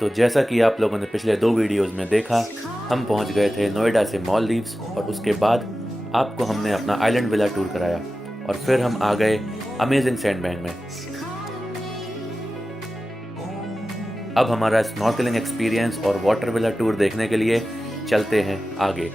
तो जैसा कि आप लोगों ने पिछले 2 वीडियोस में देखा, हम पहुंच गए थे नोएडा से मालदीव्स और उसके बाद आपको हमने अपना आइलैंड विला टूर कराया और फिर हम आ गए अमेजिंग सैंडबैंक में। अब हमारा स्नॉर्कलिंग एक्सपीरियंस और वाटर विला टूर देखने के लिए चलते हैं आगे।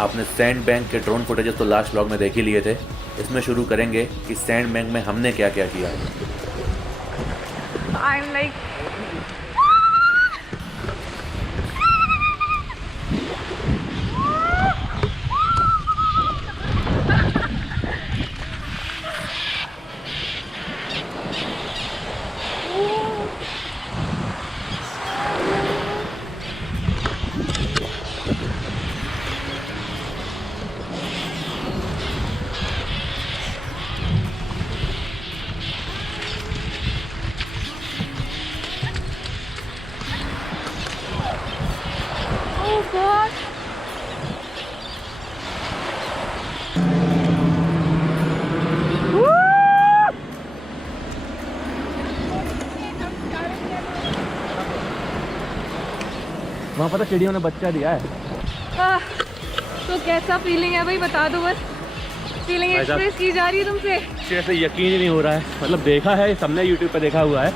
आपने सैंड बैंक के ड्रोन फुटेजेस तो लास्ट व्लॉग में देख ही लिए थे। इसमें शुरू करेंगे कि सैंड बैंक में हमने क्या क्या किया। I'm like oh God. वहाँ पर तो चिड़ियों ने बच्चा दिया है। तो कैसा फीलिंग है भाई, बता दो बस। फीलिंग एक्सप्रेस की जा रही है तुमसे? ऐसे यकीन ही नहीं हो रहा है, मतलब देखा है सबने यूट्यूब पे देखा हुआ है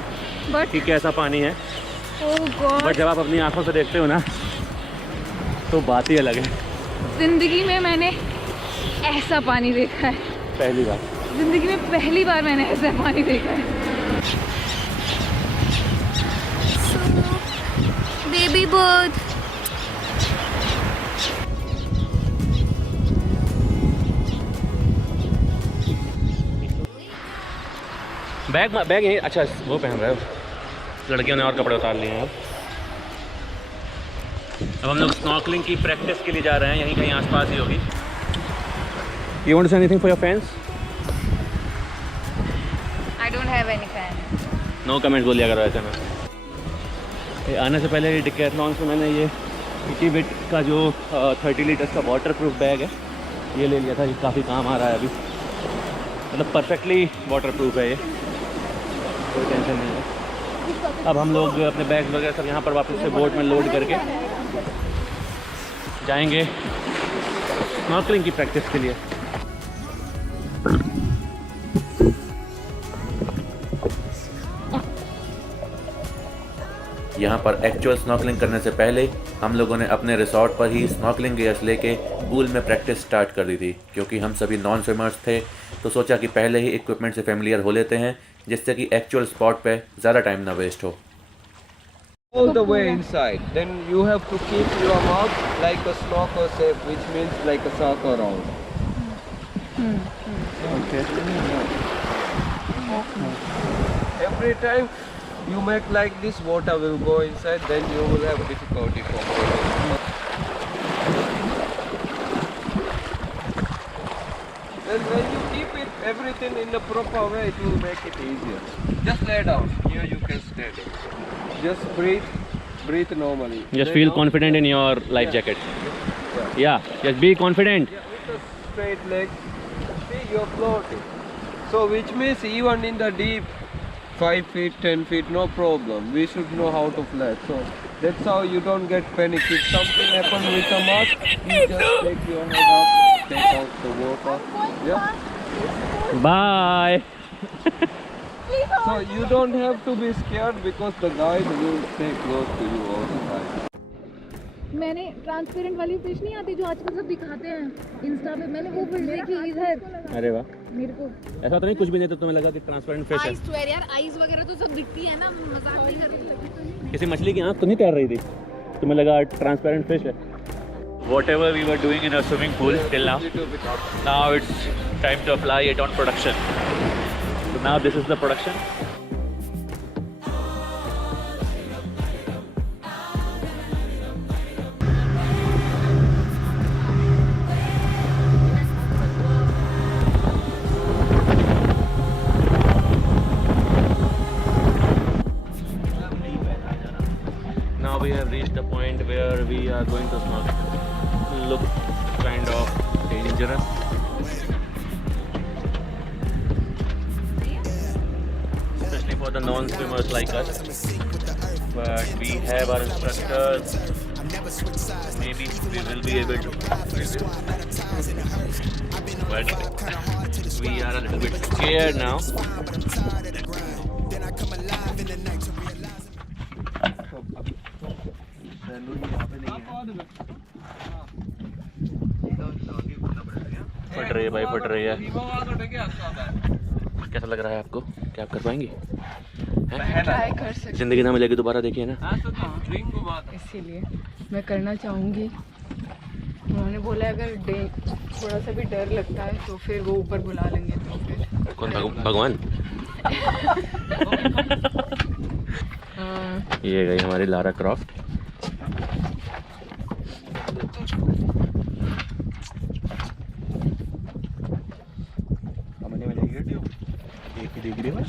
बट कि कैसा पानी है, oh God. बट जब आप अपनी आंखों से देखते हो ना तो बात ही अलग है। जिंदगी में मैंने ऐसा पानी देखा है, पहली बार जिंदगी में पहली बार मैंने ऐसा पानी देखा है। Baby bird. बैग बैग यही अच्छा वो पहन रहे हो, लड़कियों ने और कपड़े उतार लिए हैं। अब हम लोग स्नॉर्कलिंग की प्रैक्टिस के लिए जा रहे हैं, यहीं कहीं आसपास ही होगी। You want to say anything for your fans? I don't have any fan. No comment बोलिया करो ऐसे में। ये आने से पहले डिकैथलॉन से मैंने ये इटीबिट का जो 30 लीटर्स का वाटर प्रूफ बैग है ये ले लिया था। ये काफ़ी काम आ रहा है अभी, मतलब परफेक्टली वाटर प्रूफ है ये, कोई टेंशन नहीं है। अब हम लोग अपने बैग वगैरह सब यहाँ पर वापस से बोट में लोड करके जाएंगे स्नॉर्कलिंग की प्रैक्टिस के लिए। यहाँ पर एक्चुअल स्नॉर्कलिंग करने से पहले हम लोगों ने अपने रिसोर्ट पर ही स्नॉर्कलिंग गियर्स लेके पूल में प्रैक्टिस स्टार्ट कर दी थी, क्योंकि हम सभी नॉन स्विमर्स थे। तो सोचा कि पहले ही इक्विपमेंट से फेमिलियर हो लेते हैं, जिससे कि एक्चुअल स्पॉट पे ज़्यादा टाइम ना वेस्ट हो। All the way inside. Then you have to keep your mouth like a snorkel shape, which means like a circle round. Okay. Every time you make like this, water will go inside. Then you will have difficulty for breathing. Then when you keep it everything in the proper way, it will make it easier. Just lay down. Here you can stand. Just breathe normally. Just feel confident in your life jacket. Yeah, just be confident. Yeah, with a straight leg. See, you're floating. So which means even in the deep, 5 feet, 10 feet, no problem. We should know how to flat. So that's how you don't get panic. If something happens with the mask, you just take your head up, take out the water. Yeah. Bye. So you don't have to be scared because the guide will stay close to you all the time. मैंने transparent वाली fish नहीं आती जो आजकल सब दिखाते हैं Insta पे, मैंने वो फिश देखी इधर। अरे वाह, मेरे को ऐसा तो नहीं कुछ भी नहीं तो तुम्हें लगा कि ट्रांसपेरेंट फिश है? आई स्वेयर यार, आईज वगैरह तो सब दिखती है ना, मजाक नहीं कर रही। किसी मछली की आँख तो नहीं तैर रही थी, तुम्हें लगा ट्रांसपेरेंट फिश है? Whatever we were doing in a swimming pool till now it's time to apply it on production. So now this is the production. point where we are going to snorkel look kind of dangerous. Especially for the non-swimmers like us. But we have our instructors. Maybe we will be able to. But we are a little bit scared now. फट रही है भाई, फट रही है। कैसा लग रहा है आपको? क्या आप कर पाएंगे? ट्राई कर सकते, जिंदगी ना मिलेगी दोबारा, देखिए ना। इसीलिए मैं करना चाहूँगी। उन्होंने बोला अगर थोड़ा सा भी डर लगता है तो फिर वो ऊपर बुला लेंगे। तो फिर कौन? भगवान? ये गई हमारी लारा क्रॉफ्ट। देख रही हो?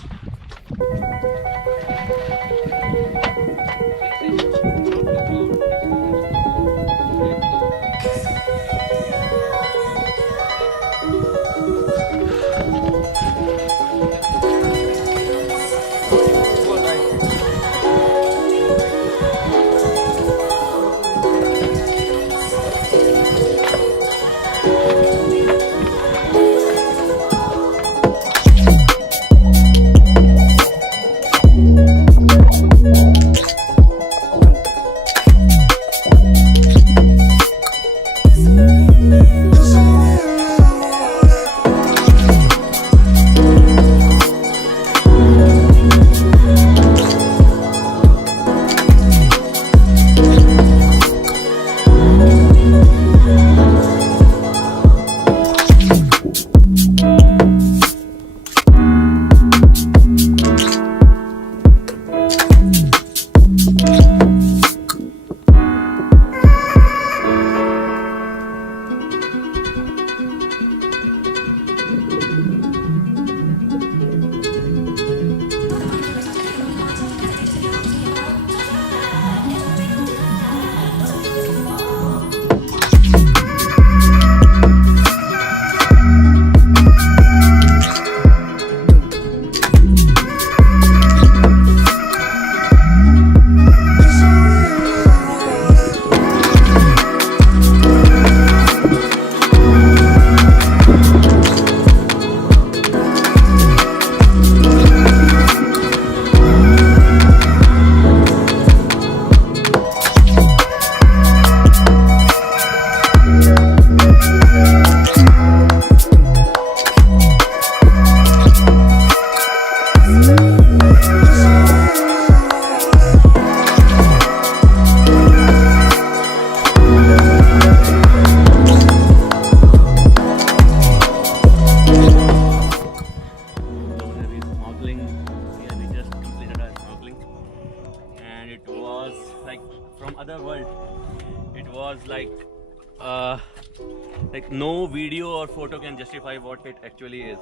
like no video or photo can justify what it actually is.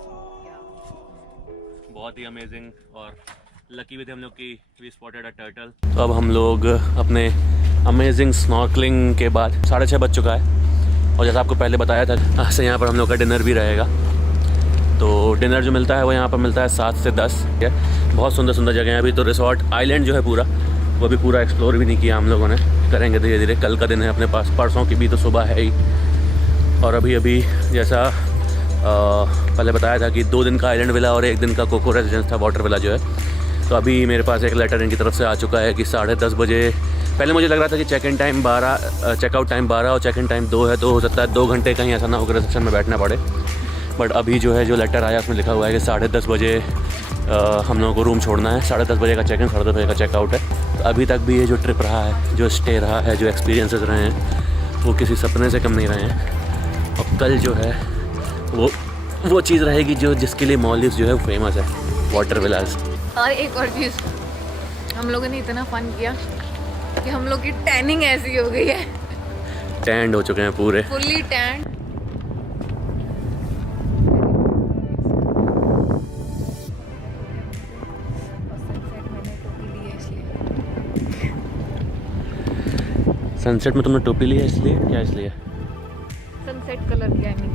बहुत ही अमेजिंग और लकी भी थे हम लोग कि वी स्पॉटेड अ टर्टल। तो अब हम लोग अपने अमेजिंग स्नॉर्कलिंग के बाद 6:30 बज चुका है और जैसा आपको पहले बताया था से यहाँ पर हम लोग का डिनर भी रहेगा। तो डिनर जो मिलता है वो यहाँ पर मिलता है 7 से 10। बहुत सुंदर सुंदर जगह हैं। अभी तो रिसोर्ट आइलैंड जो है पूरा वो भी पूरा एक्सप्लोर भी नहीं किया हम लोगों ने, करेंगे धीरे धीरे। कल का दिन है अपने पास, परसों की भी तो सुबह है ही। और अभी जैसा पहले बताया था कि 2 दिन का आइलैंड विला और 1 दिन का कोको रेजिडेंस था, वाटर विला जो है। तो अभी मेरे पास एक लेटर इनकी तरफ से आ चुका है कि 10:30 बजे। पहले मुझे लग रहा था कि check in time 12, checkout time 12 और चेक इन टाइम 2 है, तो हो सकता है 2 घंटे कहीं ऐसा ना हो कि रिसेप्शन में बैठना पड़े। बट अभी जो है जो लेटर आया उसमें लिखा हुआ है कि 10:30 बजे हम लोगों को रूम छोड़ना है। 10:30 बजे का चेक इन, 10:30 बजे का चेकआउट है। तो अभी तक भी ये जो ट्रिप रहा है, जो स्टे रहा है, जो एक्सपीरियंसेस रहे हैं, वो किसी सपने से कम नहीं रहे हैं। और कल जो है वो चीज़ रहेगी जो जिसके लिए मॉलडीव्स जो है वो फेमस है, वाटर विलास। और एक और चीज़, हम लोगों ने इतना फन किया कि हम लोग की टैनिंग ऐसी हो गई है, टैंड हो चुके हैं पूरे, फुल्ली टैंड। सनसेट में तुमने टोपी ली है इसलिए, क्या इसलिए? सनसेट कलर की आई मीन।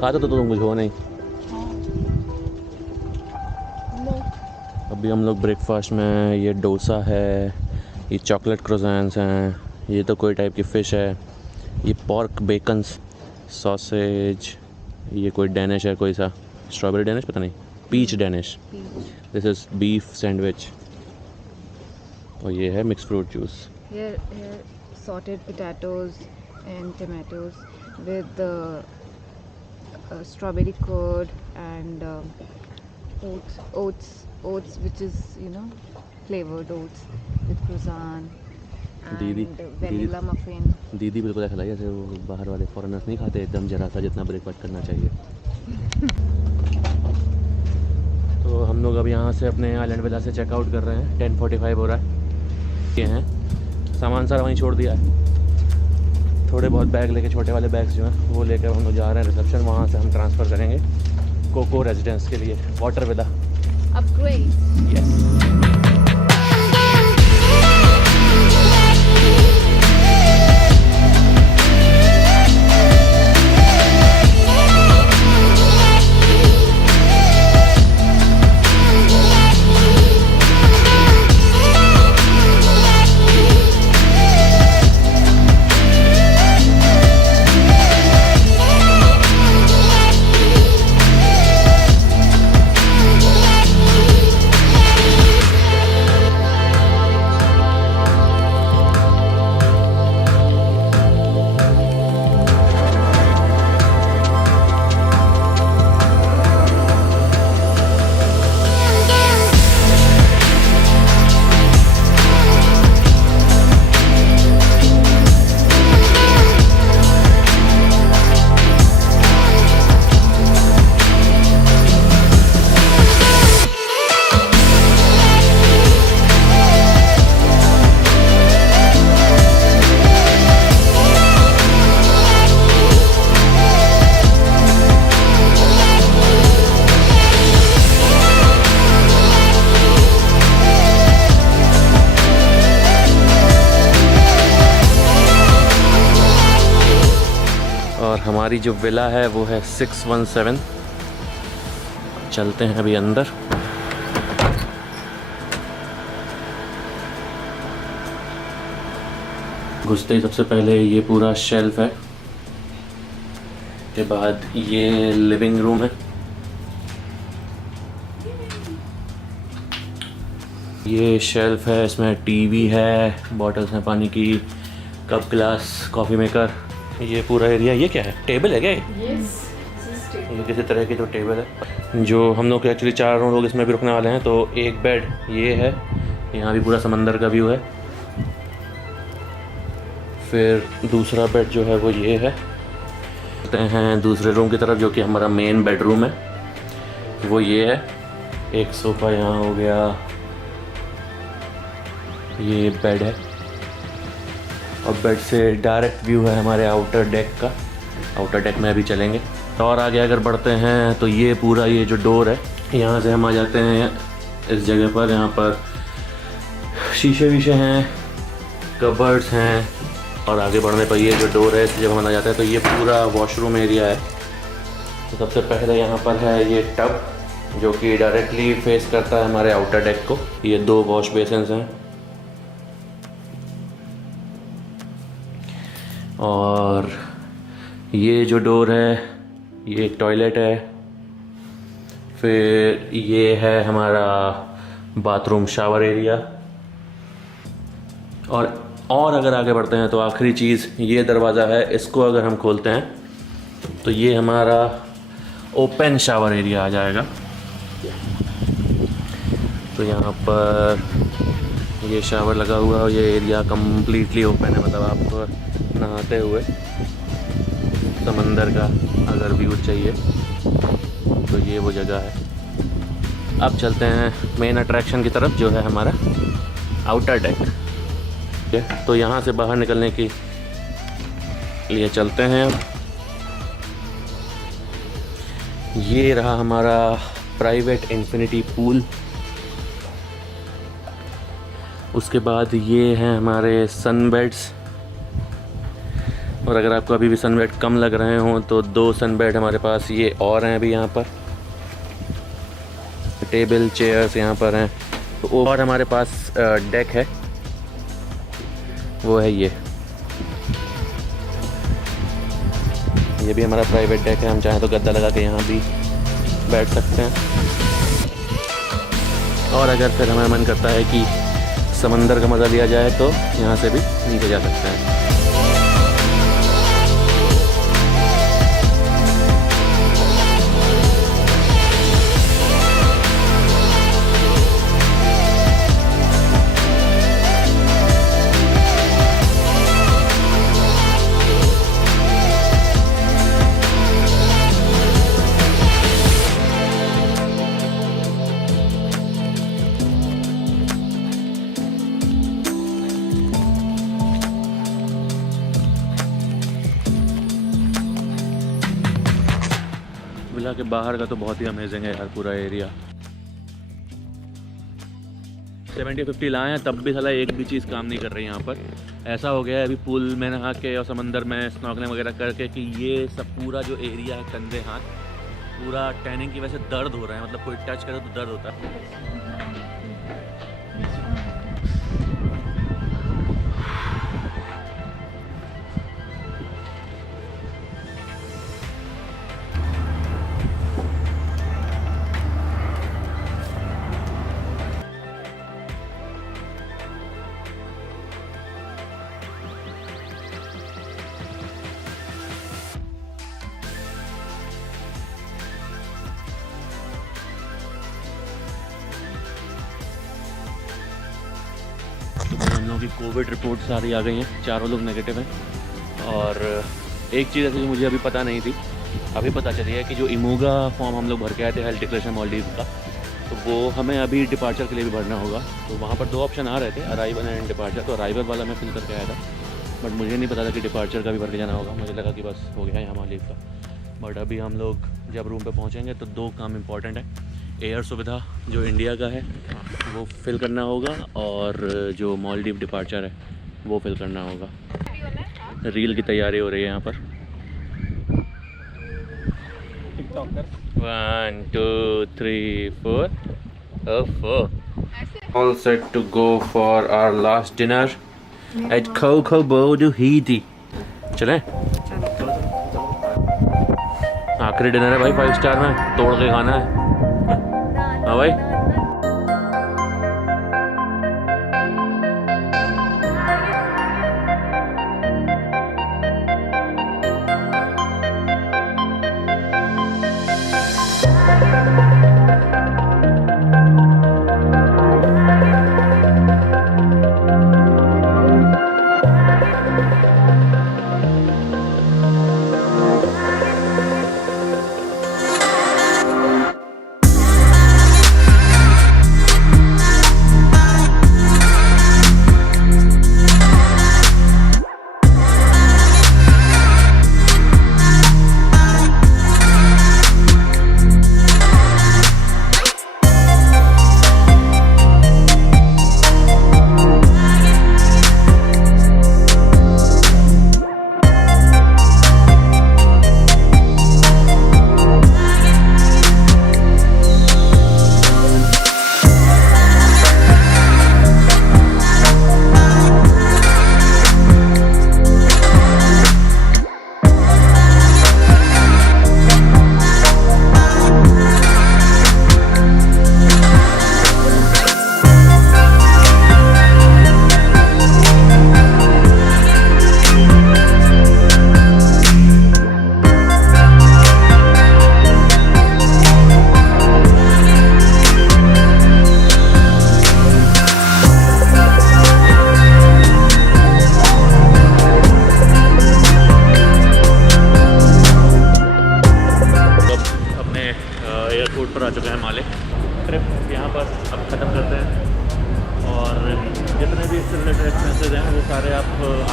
खाता तो तुम कुछ हो नहीं। अभी हम लोग ब्रेकफास्ट में ये डोसा है, ये चॉकलेट क्रोसेंट्स हैं, ये तो कोई टाइप की फ़िश है, ये पॉर्क बेकन सॉसेज, ये कोई डेनिश है, कोई सा स्ट्रॉबेरी डेनिश पता नहीं, peach danish, this is beef sandwich, और ये है mix fruit juice. Here sorted potatoes and tomatoes with strawberry curd and oats which is flavored oats with croissant and vanilla muffin. दीदी बिल्कुल ऐसा लगा जैसे वो बाहर वाले फॉरेनर्स नहीं खाते एकदम जरा सा जितना ब्रेकफास्ट करना चाहिए। तो हम लोग अब यहाँ से अपने आइलैंड विला से चेकआउट कर रहे हैं, 10:45 हो रहा है। ये हैं सामान सारा वहीं छोड़ दिया है, थोड़े बहुत बैग लेके, छोटे वाले बैग्स जो हैं वो लेकर हम लोग जा रहे हैं रिसेप्शन, वहाँ से हम ट्रांसफ़र करेंगे कोको रेजिडेंस के लिए, वाटर विला। Upgrade. यस। और हमारी जो विला है वो है 617। चलते हैं अभी अंदर। घुसते ही सबसे पहले ये पूरा शेल्फ है, के बाद ये लिविंग रूम है, ये शेल्फ है, इसमें टीवी है, बॉटल्स हैं पानी की, कप ग्लास, कॉफ़ी मेकर, ये पूरा एरिया। ये क्या है, टेबल है क्या ये किसी तरह की तो टेबल है, जो हम लोग एक्चुअली 4 लोग इसमें भी रुकने वाले हैं। तो एक बेड ये है, यहाँ भी पूरा समंदर का व्यू है। फिर दूसरा बेड जो है वो ये है। चलते हैं दूसरे रूम की तरफ जो कि हमारा मेन बेडरूम है, वो ये है। एक सोफ़ा यहाँ हो गया, ये बेड है और बेड से डायरेक्ट व्यू है हमारे आउटर डेक का। आउटर डेक में अभी चलेंगे। और आगे अगर बढ़ते हैं तो ये पूरा ये जो डोर है, यहाँ से हम आ जाते हैं इस जगह पर। यहाँ पर शीशे वीशे हैं, कबर्ड्स हैं, और आगे बढ़ने पर ये जो डोर है इस जब हम अंदर जाते हैं तो ये पूरा वॉशरूम एरिया है। तो सबसे पहले यहाँ पर है ये टब जो कि डायरेक्टली फेस करता है हमारे आउटर डेक को। ये 2 वॉश बेसिन्स हैं और ये जो डोर है ये एक टॉयलेट है। फिर ये है हमारा बाथरूम शावर एरिया। और अगर आगे बढ़ते हैं तो आखिरी चीज़ ये दरवाज़ा है, इसको अगर हम खोलते हैं तो ये हमारा ओपन शावर एरिया आ जाएगा। तो यहाँ पर ये शावर लगा हुआ है, ये एरिया कम्प्लीटली ओपन है, मतलब आप नहाते हुए समंदर का अगर व्यू चाहिए तो ये वो जगह है। अब चलते हैं मेन अट्रैक्शन की तरफ जो है हमारा आउटर डेक। तो यहाँ से बाहर निकलने के लिए चलते हैं। ये रहा हमारा प्राइवेट इन्फिनिटी पूल। उसके बाद ये हैं हमारे सनबेड्स, और अगर आपको अभी भी सनबेड कम लग रहे हों तो 2 सनबेड हमारे पास ये और हैं अभी यहाँ पर। टेबल चेयर्स यहाँ पर हैं। तो और हमारे पास डेक है, वो है ये भी हमारा प्राइवेट डेक है। हम चाहें तो गद्दा लगा के यहाँ भी बैठ सकते हैं। और अगर फिर हमें मन करता है कि समंदर का मज़ा लिया जाए तो यहाँ से भी नीचे जा सकते हैं। विला के बाहर का तो बहुत ही अमेजिंग है यार पूरा एरिया। 70-50 लाए हैं तब भी साला एक भी चीज़ काम नहीं कर रही यहाँ पर। ऐसा हो गया है अभी पूल में नहा के और समंदर में स्नॉर्कलिंग वगैरह करके कि ये सब पूरा जो एरिया है कंधे हाथ पूरा टैनिंग की वजह से दर्द हो रहा है, मतलब कोई टच करे तो दर्द होता है। तो हम लोगों की कोविड रिपोर्ट सारी आ गई हैं, चारों लोग नेगेटिव हैं। और एक चीज़ ऐसी जो मुझे अभी पता नहीं थी, अभी पता चली है कि जो इमोगा फॉर्म हम लोग भर के आए थे हेल्थ डिक्लेरेशन मालदीव का, तो वो हमें अभी डिपार्चर के लिए भी भरना होगा। तो वहाँ पर 2 ऑप्शन आ रहे थे, अराइवल एंड डिपार्चर। तो अराइवल वाला मैं फिल करके आया था, बट मुझे नहीं पता था कि डिपार्चर का भी भर के जाना होगा। मुझे लगा कि बस हो गया यहाँ मालदीव का। बट अभी हम लोग जब रूम पे पहुँचेंगे तो 2 काम इंपॉर्टेंट है। एयर सुविधा जो इंडिया का है वो फिल करना होगा, और जो मालदीव डिपार्चर है वो फिल करना होगा। रील की तैयारी हो रही है यहाँ पर। 1 2 3 4 4 All set to go for our last dinner at Coco Bodo Hidi। चलें? आखिरी डिनर है भाई 5 स्टार में, तोड़ के खाना है। हाँ भाई।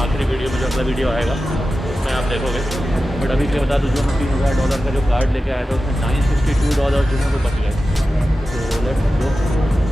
आखिरी वीडियो में जो अगला वीडियो आएगा उसमें आप देखोगे। बट अभी के बता दूँ जो मैं $3000 का जो कार्ड लेके आया था उसमें $962 जो है वो बच गए। तो लेट्स गो।